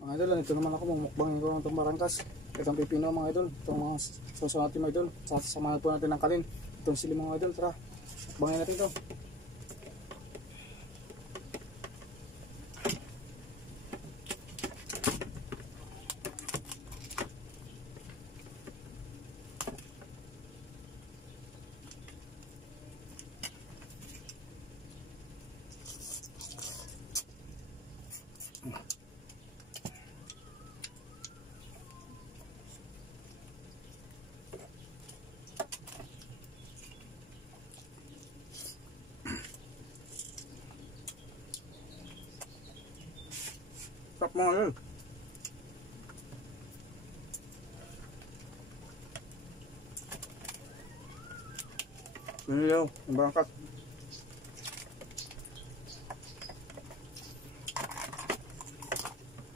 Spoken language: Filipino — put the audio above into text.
Mga idol, ito naman ako, mumukbangin ko itong barangkas. Itong pipino mga idol, itong mga soso natin mga idol. Sasamahan po natin ng kanin. Itong sili mga idol, tara. Mukbangin natin ito. Sarap mga idol. Sinilaw, ang barangkas.